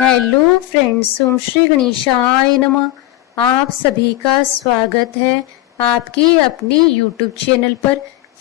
Hello friends, ओम श्री गणेशाय नमः। आप सभी का स्वागत है आपके अपने यूट्यूब चैनल पर।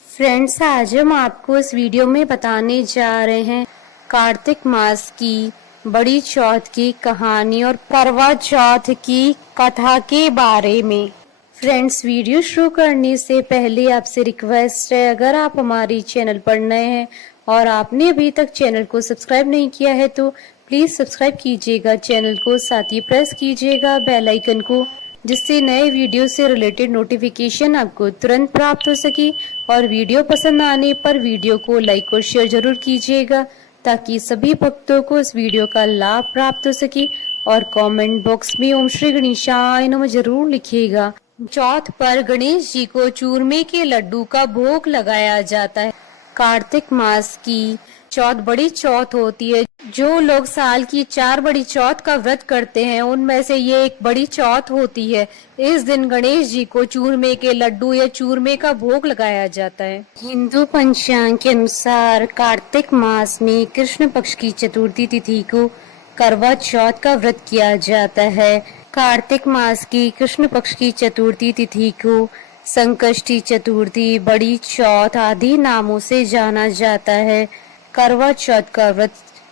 फ्रेंड्स, आज हम आपको इस वीडियो में बताने जा रहे हैं कार्तिक मास की बड़ी चौथ की कहानी और करवा चौथ की कथा के बारे में। फ्रेंड्स, वीडियो शुरू करने से पहले आपसे रिक्वेस्ट है, अगर आप हमारी चैनल पर नए हैं और आपने अभी तक चैनल को सब्सक्राइब नहीं किया है तो प्लीज सब्सक्राइब कीजिएगा चैनल को, साथ ही प्रेस कीजिएगा बेल आइकन को, जिससे नए वीडियो से रिलेटेड नोटिफिकेशन आपको तुरंत प्राप्त हो सके। और वीडियो पसंद आने पर वीडियो को लाइक और शेयर जरूर कीजिएगा ताकि सभी भक्तों को इस वीडियो का लाभ प्राप्त हो सके। और कमेंट बॉक्स में ओम श्री गणेशाय नमः जरूर लिखिएगा। चौथ पर गणेश जी को चूरमे के लड्डू का भोग लगाया जाता है। कार्तिक मास की चौथ बड़ी चौथ होती है। जो लोग साल की 4 बड़ी चौथ का व्रत करते हैं उनमें से ये एक बड़ी चौथ होती है। इस दिन गणेश जी को चूरमे के लड्डू या चूरमे का भोग लगाया जाता है। हिंदू पंचांग के अनुसार कार्तिक मास में कृष्ण पक्ष की चतुर्थी तिथि को करवा चौथ का व्रत किया जाता है। कार्तिक मास की कृष्ण पक्ष की चतुर्थी तिथि को संकष्टी चतुर्थी, बड़ी चौथ आदि नामों से जाना जाता है। करवा चौथ का व्रत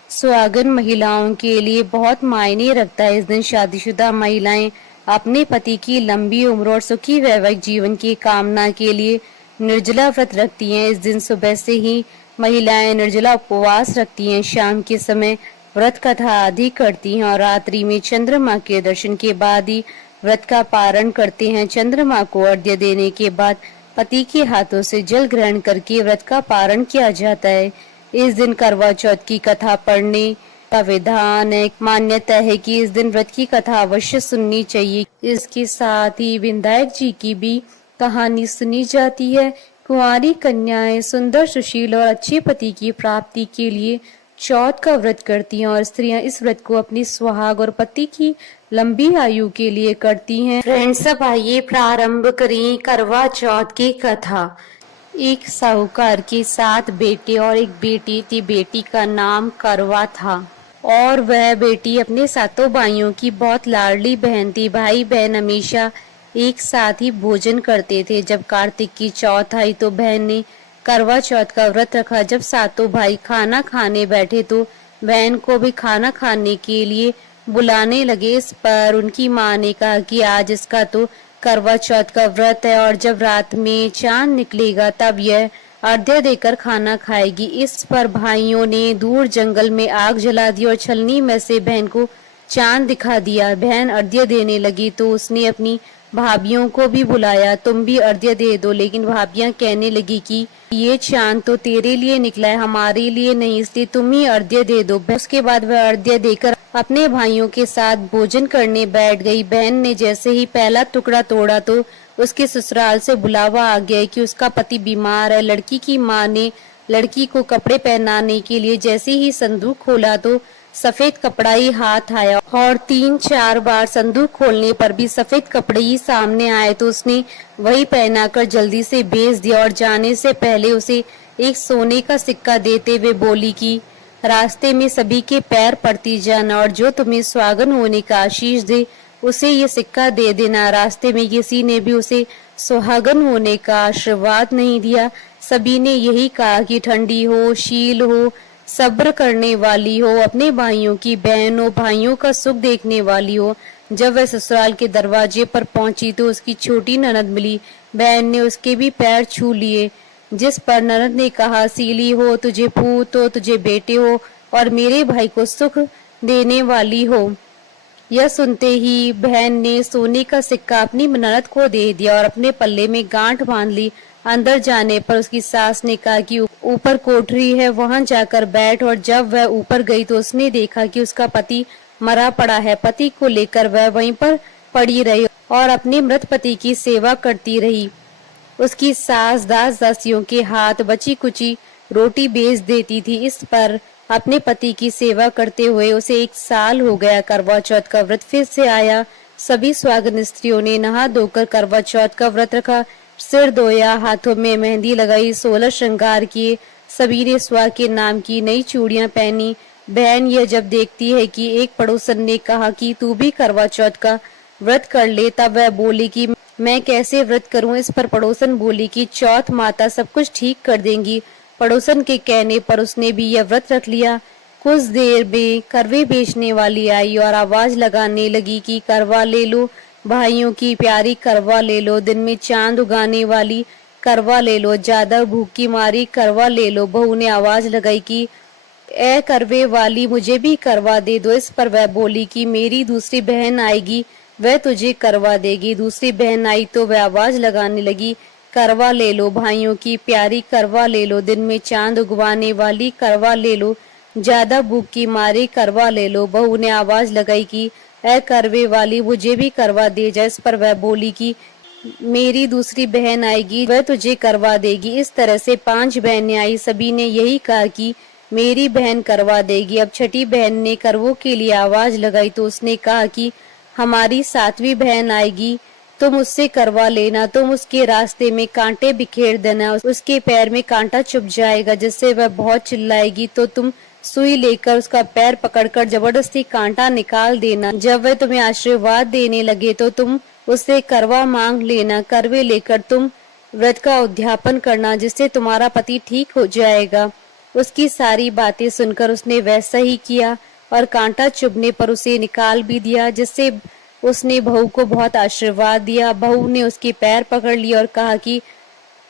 सुहागन महिलाओं के लिए बहुत मायने रखता है। इस दिन शादीशुदा महिलाएं अपने पति की लंबी उम्र और सुखी वैवाहिक जीवन की कामना के लिए निर्जला व्रत रखती हैं। इस दिन सुबह से ही महिलाएं निर्जला उपवास रखती हैं, शाम के समय व्रत कथा आदि करती हैं और रात्रि में चंद्रमा के दर्शन के बाद ही व्रत का पारण करते हैं। चंद्रमा को अर्घ्य देने के बाद पति के हाथों से जल ग्रहण करके व्रत का पारण किया जाता है। इस दिन करवा चौथ की कथा पढ़ने का विधान है। मान्यता है कि इस दिन व्रत की कथा अवश्य सुननी चाहिए। इसके साथ ही विनायक जी की भी कहानी सुनी जाती है। कुंवारी कन्याएं सुंदर, सुशील और अच्छे पति की प्राप्ति के लिए चौथ का व्रत करती हैं और स्त्रियां इस व्रत को अपनी सुहाग और पति की लंबी आयु के लिए करती हैं। फ्रेंड्स, अब आइए प्रारंभ करें करवा चौथ की कथा। एक साहूकार के 7 बेटे और एक बेटी थी। बेटी का नाम करवा था और वह बेटी अपने सातों भाइयों की बहुत लाडली बहन थी। भाई बहन हमेशा एक साथ ही भोजन करते थे। जब कार्तिक की चौथ आई तो बहन ने करवा चौथ का व्रत रखा। जब सातों भाई खाना खाने बैठे तो बहन को भी खाना खाने के लिए बुलाने लगे। इस पर उनकी माँ ने कहा कि आज इसका तो करवा चौथ का व्रत है और जब रात में चांद निकलेगा तब यह अर्घ्य देकर खाना खाएगी। इस पर भाइयों ने दूर जंगल में आग जला दी और छलनी में से बहन को चांद दिखा दिया। बहन अर्घ्य देने लगी तो उसने अपनी भाभियों को भी बुलाया, तुम भी अर्घ्य दे दो। लेकिन भाभियां कहने लगी कि ये चांद तो तेरे लिए निकला है, हमारे लिए नहीं, इसलिए तुम ही अर्घ्य दे दो। उसके बाद वह अर्घ्य देकर अपने भाइयों के साथ भोजन करने बैठ गई। बहन ने जैसे ही पहला टुकड़ा तोड़ा तो उसके ससुराल से बुलावा आ गया कि उसका पति बीमार है। लड़की की माँ ने लड़की को कपड़े पहनाने के लिए जैसे ही संदूक खोला तो सफेद कपड़ा ही हाथ आया और 3-4 बार संदूक खोलने पर भी सफेद कपड़े ही सामने आए तो उसने वही पहनाकर जल्दी से भेज दिया और जाने से पहले उसे एक सोने का सिक्का देते हुए बोली कि रास्ते में सभी के पैर पड़ती जाना और जो तुम्हें सुहागन होने का आशीष दे उसे ये सिक्का दे देना। रास्ते में किसी ने भी उसे सुहागन होने का आशीर्वाद नहीं दिया। सभी ने यही कहा कि ठंडी हो, शील हो, सब्र करने वाली हो, अपने भाइयों की बहन हो, भाइयों का सुख देखने वाली हो। जब वह ससुराल के दरवाजे पर पहुंची तो उसकी छोटी ननद मिली। बहन ने उसके भी पैर छू लिए, जिस पर ननद ने कहा, सीली हो, तुझे पूत हो, तुझे बेटे हो और मेरे भाई को सुख देने वाली हो। यह सुनते ही बहन ने सोने का सिक्का अपनी ननद को दे दिया और अपने पल्ले में गांठ बांध ली। अंदर जाने पर उसकी सास ने कहा कि ऊपर कोठरी है, वहां जाकर बैठ। और जब वह ऊपर गई तो उसने देखा कि उसका पति मरा पड़ा है। पति को लेकर वह वहीं पर पड़ी रही और अपने मृत पति की सेवा करती रही। उसकी सास दास दासियों के हाथ बची कुची रोटी बेच देती थी। इस पर अपने पति की सेवा करते हुए उसे 1 साल हो गया। करवा चौथ का व्रत फिर से आया। सभी सुहागन स्त्रियों ने नहा धोकर करवा चौथ का व्रत रखा, सिर धोया, हाथों में मेहंदी लगाई, 16 श्रृंगार किए। सभी ने सुहाग के नाम की नई चूड़ियां पहनी, बहन यह जब देखती है कि एक पड़ोसन ने कहा कि तू भी करवा चौथ का व्रत कर ले, तब वह बोली कि मैं कैसे व्रत करूं। इस पर पड़ोसन बोली कि चौथ माता सब कुछ ठीक कर देंगी। पड़ोसन के कहने पर उसने भी यह व्रत रख लिया। कुछ देर में करवे बेचने वाली आई और आवाज लगाने लगी कि करवा ले लो भाइयों की प्यारी, करवा ले लो दिन में चांद उगाने वाली, करवा ले लो ज्यादा भूख की मारी, करवा ले लो। बहू ने आवाज लगाई कि ए करवे वाली, मुझे भी करवा दे दो। इस पर वह बोली कि मेरी दूसरी बहन आएगी, वह तुझे करवा देगी। दूसरी बहन आई तो वह आवाज लगाने लगी, करवा ले लो भाइयों की प्यारी, करवा ले लो दिन में चांद उगवाने वाली, करवा ले लो ज्यादा भूख की मारी, करवा ले लो। बहू ने आवाज लगाई कि ए करवे वाली, मुझे भी करवा दे जा। इस पर वह बोली कि मेरी दूसरी बहन आएगी, वह तुझे करवा देगी। इस तरह से 5 बहनें आई, सभी ने यही कहा कि मेरी बहन करवा देगी। अब छठी बहन ने करवों के लिए आवाज लगाई तो उसने कहा कि हमारी 7वीं बहन आएगी, तुम उससे करवा लेना। तुम उसके रास्ते में कांटे बिखेर देना, उसके पैर में कांटा चुभ जाएगा जिससे वह बहुत चिल्लाएगी, तो तुम सुई लेकर उसका पैर पकड़कर जबरदस्ती कांटा निकाल देना। जब वह तुम्हें आशीर्वाद देने लगे तो तुम उससे करवा मांग लेना। करवे लेकर तुम व्रत का उद्यापन करना, जिससे तुम्हारा पति ठीक हो जाएगा। उसकी सारी बातें सुनकर उसने वैसा ही किया और कांटा चुभने पर उसे निकाल भी दिया, जिससे उसने बहू को बहुत आशीर्वाद दिया। बहू ने उसके पैर पकड़ लिए और कहा कि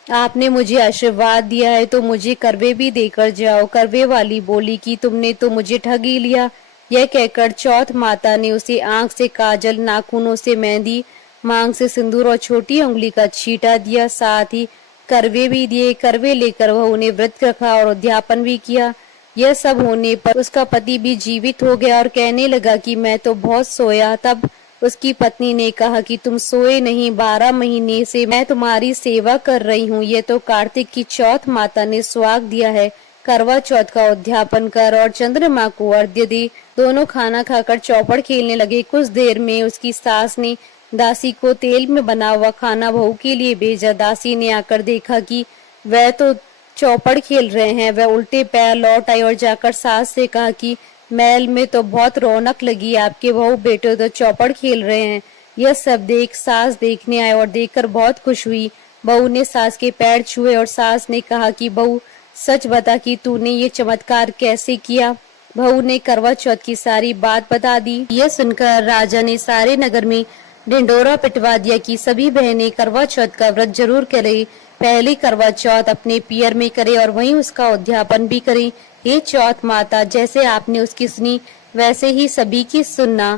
आपने मुझे आशीर्वाद दिया है तो मुझे करवे भी देकर जाओ। करवे वाली बोली कि तुमने तो मुझे ठग ही लिया। यह कहकर चौथ माता ने उसे आंख से काजल, नाखूनों से मेहंदी, मांग से सिंदूर और छोटी उंगली का छींटा दिया, साथ ही करवे भी दिए। करवे लेकर वह उन्हें व्रत रखा और उद्यापन भी किया। यह सब होने पर उसका पति भी जीवित हो गया और कहने लगा कि मैं तो बहुत सोया। तब उसकी पत्नी ने कहा कि तुम सोए नहीं, 12 महीने से मैं तुम्हारी सेवा कर रही हूँ। ये तो कार्तिक की चौथ माता ने सुहाग दिया है। करवा चौथ का उद्यापन कर और चंद्रमा को अर्घ्य दे। दोनों खाना खाकर चौपड़ खेलने लगे। कुछ देर में उसकी सास ने दासी को तेल में बना हुआ खाना बहू के लिए भेजा। दासी ने आकर देखा कि वह तो चौपड़ खेल रहे हैं। वह उल्टे पैर लौट आई और जाकर सास से कहा कि महल में तो बहुत रौनक लगी, आपके बहू बेटे तो चौपड़ खेल रहे हैं। यह सब देख सास देखने आए और देखकर बहुत खुश हुई। बहू ने सास के पैर छुए और सास ने कहा कि बहू सच बता कि तूने ये चमत्कार कैसे किया। बहू ने करवा चौथ की सारी बात बता दी। यह सुनकर राजा ने सारे नगर में ढिंडोरा पिटवा दिया कि सभी बहनें करवा चौथ का व्रत जरूर करें। पहली करवा चौथ अपने पियर में करे और वहीं उसका उद्यापन भी करें। हे चौथ माता, जैसे आपने उसकी सुनी वैसे ही सभी की सुनना।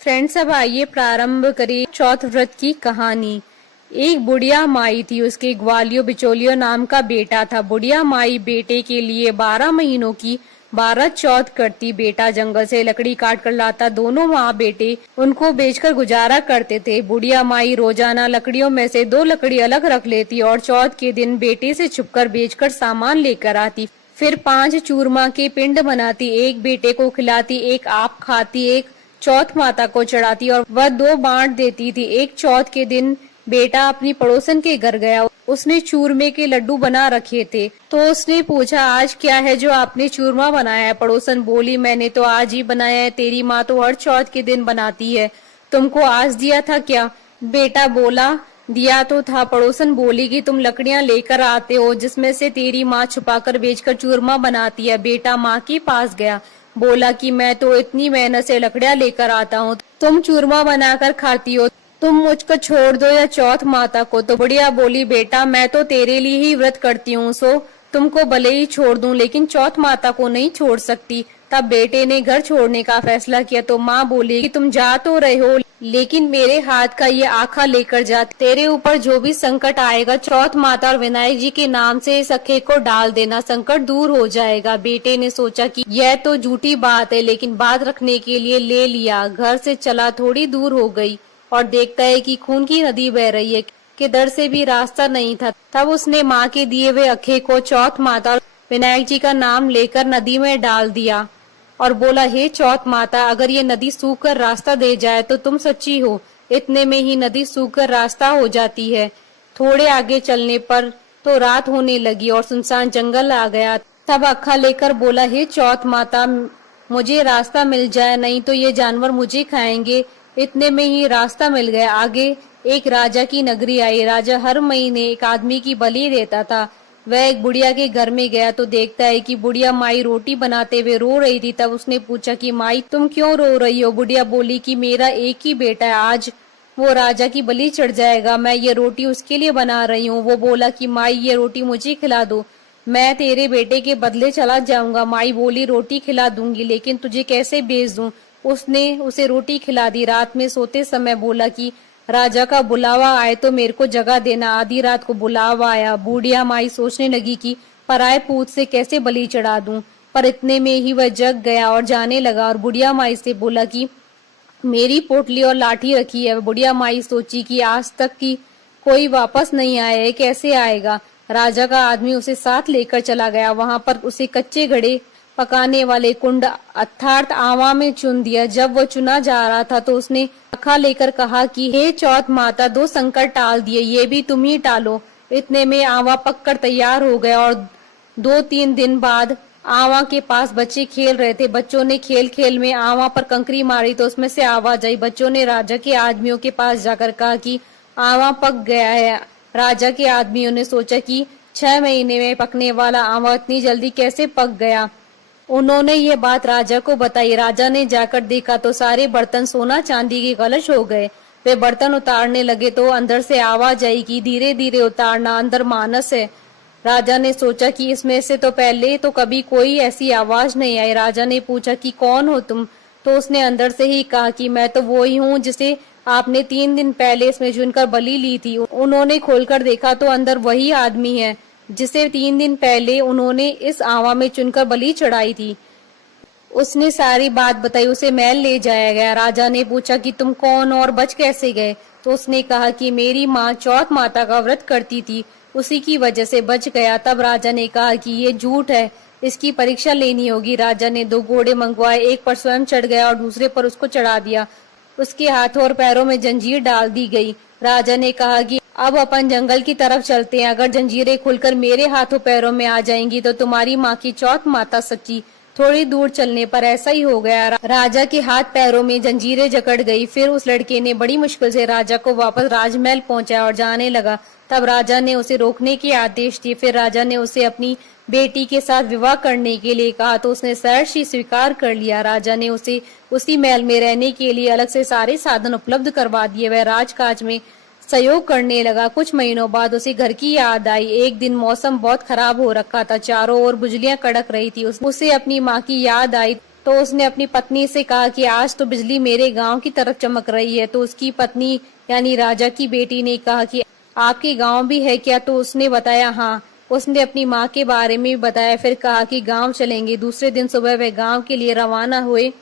फ्रेंड्स, अब आइए प्रारंभ करें चौथ व्रत की कहानी। एक बुढ़िया माई थी, उसके ग्वालियो बिचौलियो नाम का बेटा था। बुढ़िया माई बेटे के लिए 12 महीनों की 12 चौथ करती। बेटा जंगल से लकड़ी काट कर लाता। दोनों माँ बेटे उनको बेचकर गुजारा करते थे। बुढ़िया माई रोजाना लकड़ियों में से 2 लकड़ी अलग रख लेती और चौथ के दिन बेटे से छुपकर बेचकर सामान लेकर आती। फिर 5 चूरमा के पिंड बनाती, एक बेटे को खिलाती, एक आप खाती, एक चौथ माता को चढ़ाती और वह 2 बांट देती थी। एक चौथ के दिन बेटा अपनी पड़ोसन के घर गया। उसने चूरमे के लड्डू बना रखे थे तो उसने पूछा, आज क्या है जो आपने चूरमा बनाया है? पड़ोसन बोली, मैंने तो आज ही बनाया है, तेरी माँ तो हर चौथ के दिन बनाती है, तुमको आज दिया था क्या? बेटा बोला, दिया तो था। पड़ोसन बोली कि तुम लकड़ियां लेकर आते हो जिसमें से तेरी माँ छुपाकर बेचकर चूरमा बनाती है। बेटा माँ के पास गया, बोला कि मैं तो इतनी मेहनत से लकड़ियां लेकर आता हूँ, तुम चूरमा बनाकर खाती हो, तुम मुझको छोड़ दो या चौथ माता को। तो बुढ़िया बोली, बेटा मैं तो तेरे लिए ही व्रत करती हूँ, सो तुमको भले ही छोड़ दूं, लेकिन चौथ माता को नहीं छोड़ सकती। तब बेटे ने घर छोड़ने का फैसला किया तो माँ बोली कि तुम जा तो रहे हो, लेकिन मेरे हाथ का ये आखा लेकर जा। तेरे ऊपर जो भी संकट आएगा चौथ माता और विनायक जी के नाम से इस अखे को डाल देना, संकट दूर हो जाएगा। बेटे ने सोचा कि यह तो झूठी बात है, लेकिन बात रखने के लिए ले लिया। घर से चला, थोड़ी दूर हो गई और देखता है कि खून की नदी बह रही है, किधर से भी रास्ता नहीं था। तब उसने माँ के दिए हुए अखे को चौथ माता और विनायक जी का नाम लेकर नदी में डाल दिया और बोला, हे चौथ माता, अगर ये नदी सूखकर रास्ता दे जाए तो तुम सच्ची हो। इतने में ही नदी सूखकर रास्ता हो जाती है। थोड़े आगे चलने पर तो रात होने लगी और सुनसान जंगल आ गया। तब अखा लेकर बोला, हे चौथ माता, मुझे रास्ता मिल जाए, नहीं तो ये जानवर मुझे खाएंगे। इतने में ही रास्ता मिल गया। आगे एक राजा की नगरी आई। राजा हर महीने एक आदमी की बलि देता था। वह एक बुढ़िया के घर में गया तो देखता है कि बुढ़िया माई रोटी बनाते हुए रो रही थी। तब उसने पूछा कि माई तुम क्यों रो रही हो? बुढ़िया बोली कि मेरा एक ही बेटा है, आज वो राजा की बलि चढ़ जाएगा, मैं ये रोटी उसके लिए बना रही हूँ। वो बोला कि माई ये रोटी मुझे खिला दो, मैं तेरे बेटे के बदले चला जाऊंगा। माई बोली रोटी खिला दूंगी, लेकिन तुझे कैसे भेज दूं? उसने उसे रोटी खिला दी। रात में सोते समय बोला कि राजा का बुलावा आए तो मेरे को जगह देना। आधी रात को बुलावा आया। बूढ़िया माई सोचने लगी कि पराए पूत से कैसे बलि चढ़ा दूं, पर इतने में ही वह जग गया और जाने लगा और बुढ़िया माई से बोला कि मेरी पोटली और लाठी रखी है। बुढ़िया माई सोची कि आज तक की कोई वापस नहीं आया है, कैसे आएगा? राजा का आदमी उसे साथ लेकर चला गया। वहां पर उसे कच्चे घड़े पकाने वाले कुंड अर्थात आवा में चुन दिया। जब वो चुना जा रहा था तो उसने अखा लेकर कहा कि हे चौथ माता, दो संकट टाल दिए, ये भी तुम ही टालो। इतने में आवा पककर तैयार हो गया और 2-3 दिन बाद आवा के पास बच्चे खेल रहे थे। बच्चों ने खेल खेल में आवा पर कंकरी मारी तो उसमें से आवाज आई। बच्चों ने राजा के आदमियों के पास जाकर कहा कि आवा पक गया है। राजा के आदमियों ने सोचा कि 6 महीने में पकने वाला आवा इतनी जल्दी कैसे पक गया। उन्होंने ये बात राजा को बताई। राजा ने जाकर देखा तो सारे बर्तन सोना चांदी के कलश हो गए। वे बर्तन उतारने लगे तो अंदर से आवाज आई कि धीरे धीरे उतारना, अंदर मानस है। राजा ने सोचा कि इसमें से तो पहले तो कभी कोई ऐसी आवाज नहीं आई। राजा ने पूछा कि कौन हो तुम? तो उसने अंदर से ही कहा कि मैं तो वो ही हूँ जिसे आपने 3 दिन पहले इसमें चुनकर बलि ली थी। उन्होंने खोलकर देखा तो अंदर वही आदमी है जिसे 3 दिन पहले उन्होंने इस आवा में चुनकर बलि चढ़ाई थी। उसने सारी बात बताई। उसे महल ले जाया गया। राजा ने पूछा कि तुम कौन और बच कैसे गए? तो उसने कहा कि मेरी माँ चौथ माता का व्रत करती थी, उसी की वजह से बच गया। तब राजा ने कहा कि ये झूठ है, इसकी परीक्षा लेनी होगी। राजा ने 2 घोड़े मंगवाए, एक पर स्वयं चढ़ गया और दूसरे पर उसको चढ़ा दिया। उसके हाथों और पैरों में जंजीर डाल दी गई। राजा ने कहा कि अब अपन जंगल की तरफ चलते हैं। अगर जंजीरें खुलकर मेरे हाथों पैरों में आ जाएंगी तो तुम्हारी माँ की चौथ माता सच्ची। थोड़ी दूर चलने पर ऐसा ही हो गया। राजा के हाथ पैरों में जंजीरें जकड़ गई। फिर उस लड़के ने बड़ी मुश्किल से राजा को वापस राजमहल पहुंचाया और जाने लगा। तब राजा ने उसे रोकने के आदेश दिए। फिर राजा ने उसे अपनी बेटी के साथ विवाह करने के लिए कहा तो उसने सहर्ष स्वीकार कर लिया। राजा ने उसे उसी महल में रहने के लिए अलग से सारे साधन उपलब्ध करवा दिए। वह राजकाज में सहयोग करने लगा। कुछ महीनों बाद उसे घर की याद आई। एक दिन मौसम बहुत खराब हो रखा था, चारों ओर बिजलियां कड़क रही थी। उसे अपनी माँ की याद आई तो उसने अपनी पत्नी से कहा कि आज तो बिजली मेरे गांव की तरफ चमक रही है। तो उसकी पत्नी यानी राजा की बेटी ने कहा कि आपके गांव भी है क्या? तो उसने बताया हाँ। उसने अपनी माँ के बारे में बताया। फिर कहा कि गांव चलेंगे। दूसरे दिन सुबह वे गांव के लिए रवाना हुए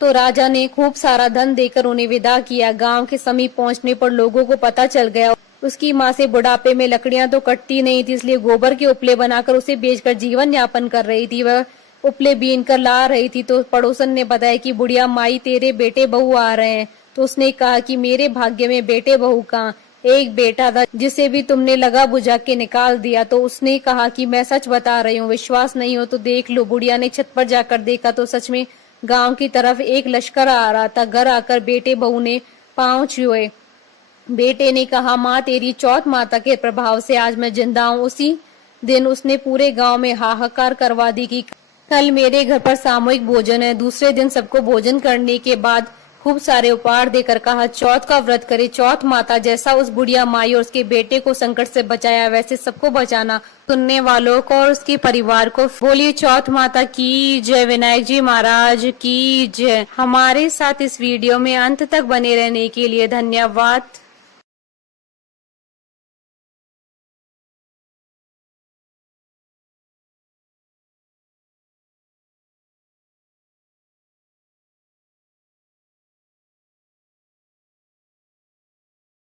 तो राजा ने खूब सारा धन देकर उन्हें विदा किया। गांव के समीप पहुंचने पर लोगों को पता चल गया उसकी माँ से बुढ़ापे में लकड़ियां तो कटती नहीं थी, इसलिए गोबर के उपले बनाकर उसे बेचकर जीवन यापन कर रही थी। वह उपले बीन कर ला रही थी तो पड़ोसन ने बताया कि बुढ़िया माई तेरे बेटे बहू आ रहे हैं। तो उसने कहा कि मेरे भाग्य में बेटे बहू कहाँ, एक बेटा था जिसे भी तुमने लगा बुझा के निकाल दिया। तो उसने कहा कि मैं सच बता रही हूँ, विश्वास नहीं हो तो देख लो। बुढ़िया ने छत पर जाकर देखा तो सच में गांव की तरफ एक लश्कर आ रहा था। घर आकर बेटे बहू ने पांव छुए। बेटे ने कहा माँ तेरी चौथ माता के प्रभाव से आज मैं जिंदा हूँ। उसी दिन उसने पूरे गांव में हाहाकार करवा दी कि कल मेरे घर पर सामूहिक भोजन है। दूसरे दिन सबको भोजन करने के बाद खूब सारे उपहार देकर कहा चौथ का व्रत करे। चौथ माता जैसा उस बुढ़िया माई और उसके बेटे को संकट से बचाया वैसे सबको बचाना। सुनने वालों को और उसके परिवार को बोलिए चौथ माता की जय, विनायक जी महाराज की जय। हमारे साथ इस वीडियो में अंत तक बने रहने के लिए धन्यवाद।